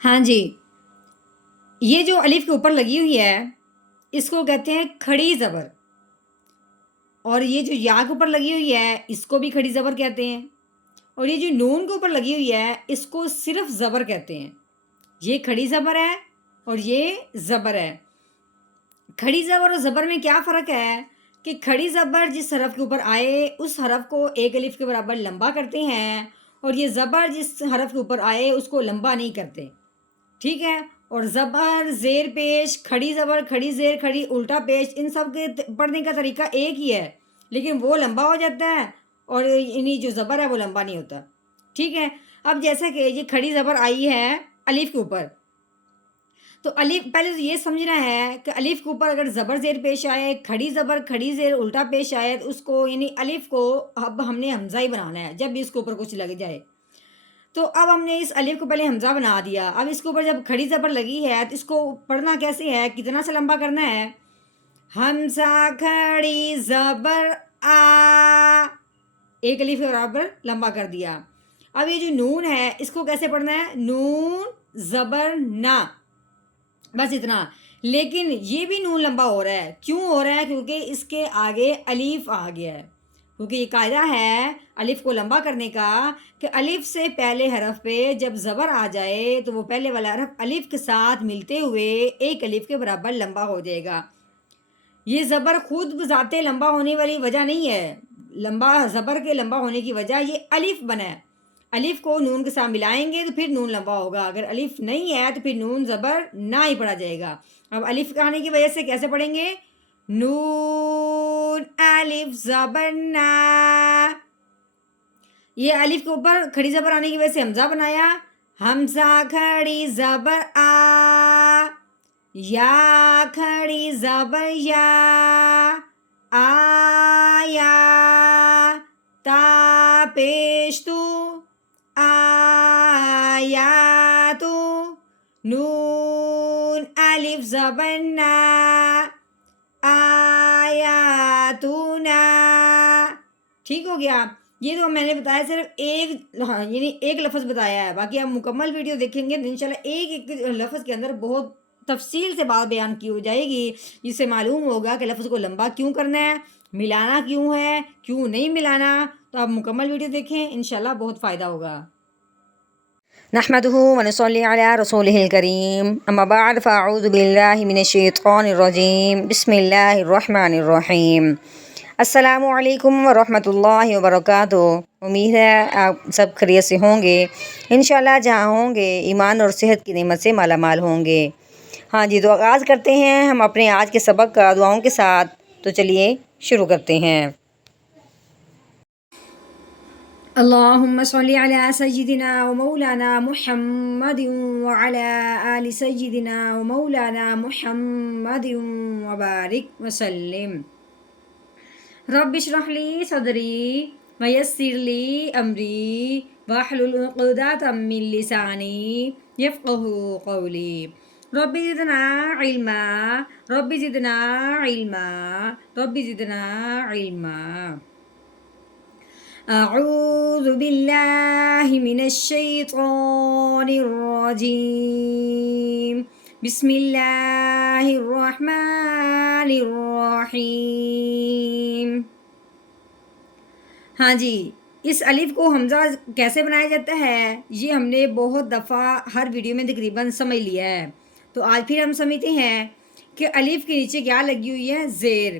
ہاں جی، یہ جو الف کے اوپر لگی ہوئی ہے اس کو کہتے ہیں کھڑی زبر، اور یہ جو یا کے اوپر لگی ہوئی ہے اس کو بھی کھڑی زبر کہتے ہیں، اور یہ جو نون کے اوپر لگی ہوئی ہے اس کو صرف زبر کہتے ہیں۔ یہ کھڑی زبر ہے اور یہ زبر ہے۔ کھڑی زبر اور زبر میں کیا فرق ہے کہ کھڑی زبر جس حرف کے اوپر آئے اس حرف کو ایک الف کے برابر لمبا کرتے ہیں، اور یہ زبر جس حرف کے اوپر آئے اس کو لمبا نہیں کرتے، ٹھیک ہے؟ اور زبر، زیر پیش، کھڑی زبر، کھڑی زیر، کھڑی الٹا پیش، ان سب کے پڑھنے کا طریقہ ایک ہی ہے، لیکن وہ لمبا ہو جاتا ہے اور یعنی جو زبر ہے وہ لمبا نہیں ہوتا، ٹھیک ہے؟ اب جیسا کہ یہ کھڑی زبر آئی ہے الف کے اوپر، تو الف پہلے تو یہ سمجھنا ہے کہ الف کے اوپر اگر زبر زیر پیش آئے، کھڑی زبر کھڑی زیر الٹا پیش آئے، تو اس کو یعنی الف کو اب ہم نے حمزہ ہی بنانا ہے جب بھی اس کے اوپر کچھ لگ جائے۔ تو اب ہم نے اس الف کو پہلے حمزہ بنا دیا، اب اس کے اوپر جب کھڑی زبر لگی ہے تو اس کو پڑھنا کیسے ہے، کتنا سا لمبا کرنا ہے؟ حمزہ کھڑی زبر آ، ایک الف کے برابر لمبا کر دیا۔ اب یہ جو نون ہے اس کو کیسے پڑھنا ہے؟ نون زبر نا، بس اتنا۔ لیکن یہ بھی نون لمبا ہو رہا ہے، کیوں ہو رہا ہے؟ کیونکہ اس کے آگے الف آ گیا ہے، کیونکہ یہ قاعدہ ہے الف کو لمبا کرنے کا کہ الف سے پہلے حرف پہ جب زبر آ جائے تو وہ پہلے والا حرف الف کے ساتھ ملتے ہوئے ایک الف کے برابر لمبا ہو جائے گا۔ یہ زبر خود بذات لمبا ہونے والی وجہ نہیں ہے، لمبا زبر کے لمبا ہونے کی وجہ یہ الف بنا ہے۔ الف کو نون کے ساتھ ملائیں گے تو پھر نون لمبا ہوگا، اگر الف نہیں ہے تو پھر نون زبر نہ ہی پڑھا جائے گا۔ اب الف آنے کی وجہ سے کیسے پڑھیں گے؟ نون الف زبر نا، یہ الف کے اوپر کھڑی زبر آنے کی وجہ سے حمزہ بنایا، حمزہ کھڑی زبر آ، یا کھڑی زبر یا، آیا، تا پیش تو، آیا تو، نون الف زبر نا، آیاتنا، ٹھیک ہو گیا؟ یہ تو میں نے بتایا صرف ایک یعنی ایک لفظ بتایا ہے، باقی آپ مکمل ویڈیو دیکھیں گے تو انشاءاللہ ایک ایک لفظ کے اندر بہت تفصیل سے بات بیان کی ہو جائے گی، جس سے معلوم ہوگا کہ لفظ کو لمبا کیوں کرنا ہے، ملانا کیوں ہے، کیوں نہیں ملانا۔ تو آپ مکمل ویڈیو دیکھیں، انشاءاللہ بہت فائدہ ہوگا۔ نحمده ونصلي على رسوله الكريم اما بعد فاعوذ بالله من الشیطان الرجیم بسم اللہ الرحمن الرحیم۔ السلام علیکم ورحمۃ اللہ وبرکاتہ۔ امید ہے آپ سب خیریت سے ہوں گے، انشاءاللہ جہاں ہوں گے ایمان اور صحت کی نعمت سے مالا مال ہوں گے۔ ہاں جی، تو آغاز کرتے ہیں ہم اپنے آج کے سبق کا دعاؤں کے ساتھ، تو چلیے شروع کرتے ہیں۔ اللهم صل على سيدنا ومولانا محمد وعلى آل سيدنا ومولانا محمد وبارك وسلم۔ رب اشرح لي صدري ويسر لي أمري واحلل عقدة من لساني يفقهوا قولي۔ رب زدنا علما، رب زدنا علما، رب زدنا علما۔ أعوذ بالله من الشيطان الرجيم، بسم اللہ الرحمن الرحیم۔ ہاں جی، اس الف کو حمزہ کیسے بنایا جاتا ہے یہ ہم نے بہت دفعہ ہر ویڈیو میں تقریباً سمجھ لیا ہے، تو آج پھر ہم سمجھتے ہیں کہ الف کے نیچے کیا لگی ہوئی ہے؟ زیر۔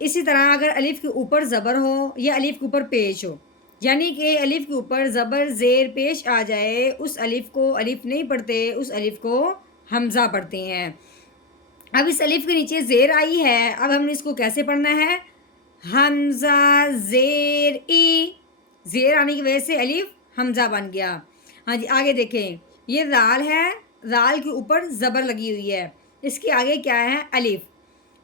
اسی طرح اگر الف کے اوپر زبر ہو یا الف کے اوپر پیش ہو، یعنی کہ الف کے اوپر زبر زیر پیش آ جائے، اس الف کو الف نہیں پڑھتے، اس الف کو حمزہ پڑھتے ہیں۔ اب اس الف کے نیچے زیر آئی ہے، اب ہم نے اس کو کیسے پڑھنا ہے؟ حمزہ زیر ای، زیر آنے کی وجہ سے الف حمزہ بن گیا۔ ہاں جی، آگے دیکھیں، یہ رال ہے، رال کے اوپر زبر لگی ہوئی ہے، اس کے آگے کیا ہے؟ الف۔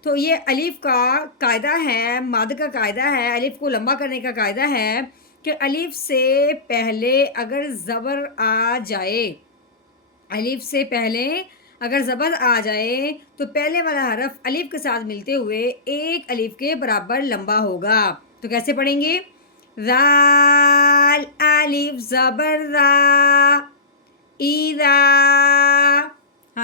تو یہ الف کا قاعدہ ہے، ماد کا قاعدہ ہے، الف کو لمبا کرنے کا قاعدہ ہے کہ الف سے پہلے اگر زبر آ جائے، الف سے پہلے اگر زبر آ جائے تو پہلے والا حرف الف کے ساتھ ملتے ہوئے ایک الف کے برابر لمبا ہوگا۔ تو کیسے پڑھیں گے؟ رال الف زبر را، ایرا،